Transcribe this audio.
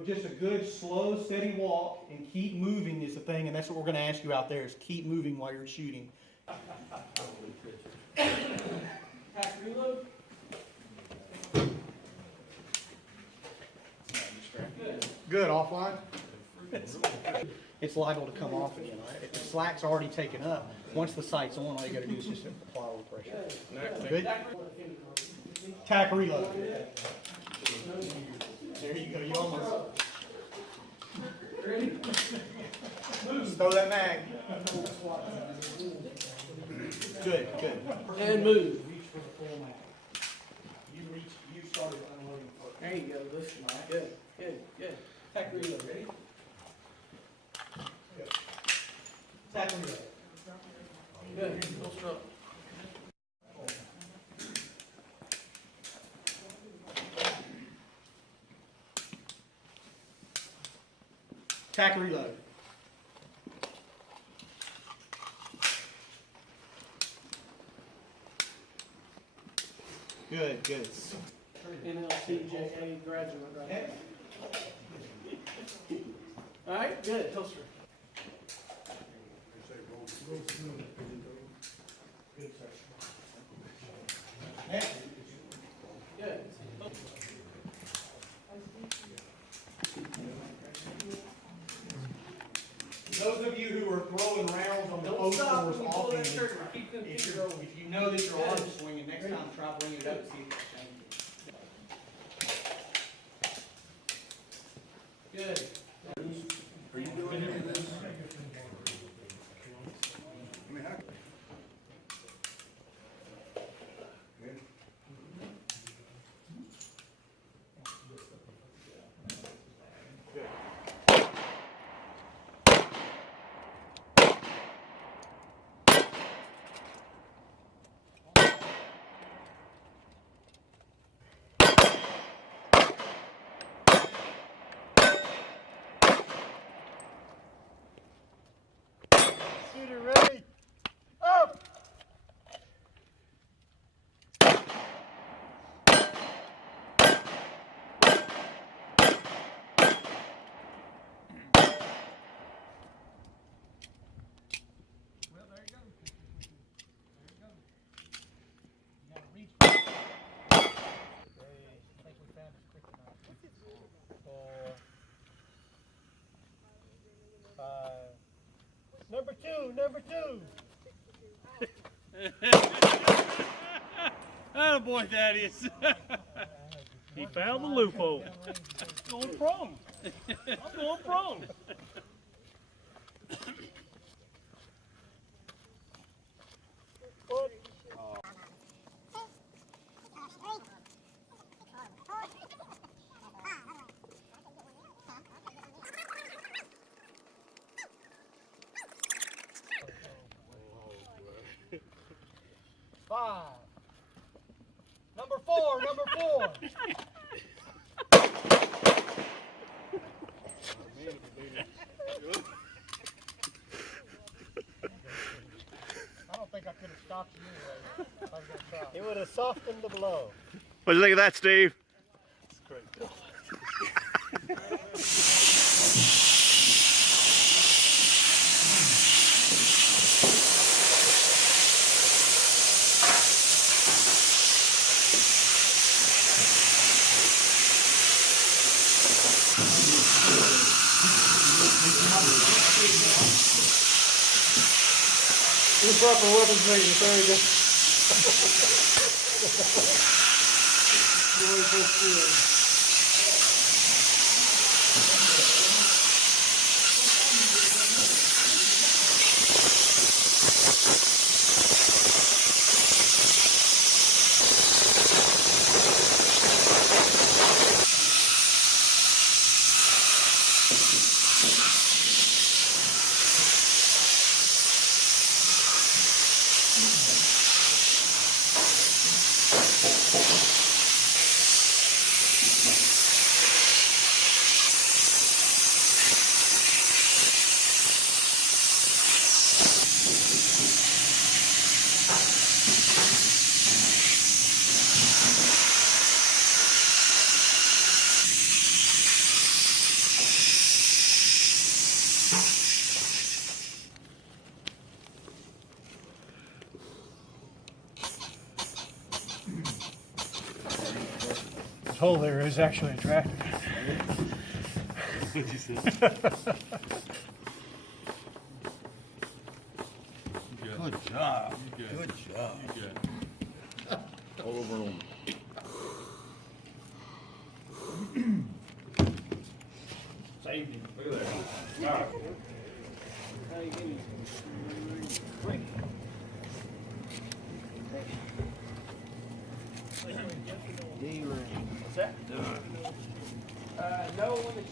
but just a good, slow, steady walk and keep moving is the thing, and that's what we're going to ask you out there is keep moving while you're shooting. Pack reload. Good, offline. It's liable to come off again. Right? If the slack's already taken up, once the sight's on, all you got to do is just apply a little pressure. Good. Tack reload. There you go. You almost. Ready? Throw that mag. Good, good. And move. Reach for the full mag. You started unloading first. There you go. Listen, good, good, good. Tack reload. Ready? Good. Tack reload. Good. Full stroke. Tack reload. Good, good. NLCJA graduate right there. All right, good. Toaster. Next. Good. Those of you who are throwing rounds on the Don't post stop doors when you pull that often, trigger. Keep them if fingers. you know that your arm's swinging, next time try bringing it up and see if it's changing. Good. Are you doing any of this? I mean, how? Shooter ready. Up! Well, there you go. There you go. You gotta reach for it. I think we found it quick enough. 4, 5. Number two. Attaboy, Thaddeus. He found the loophole. Going prone. I'm going prone. Five. Number four. I don't think I could have stopped you anyway. I was gonna try. It would have softened the blow. What do you think of that, Steve? That's great. Improper weapons rating. There you go. Really good feeling. hole there is actually attractive. What'd you say? Good job. Good job. All over on. Saved him. Look at that. All right. Hey, give me. What's that? No limit.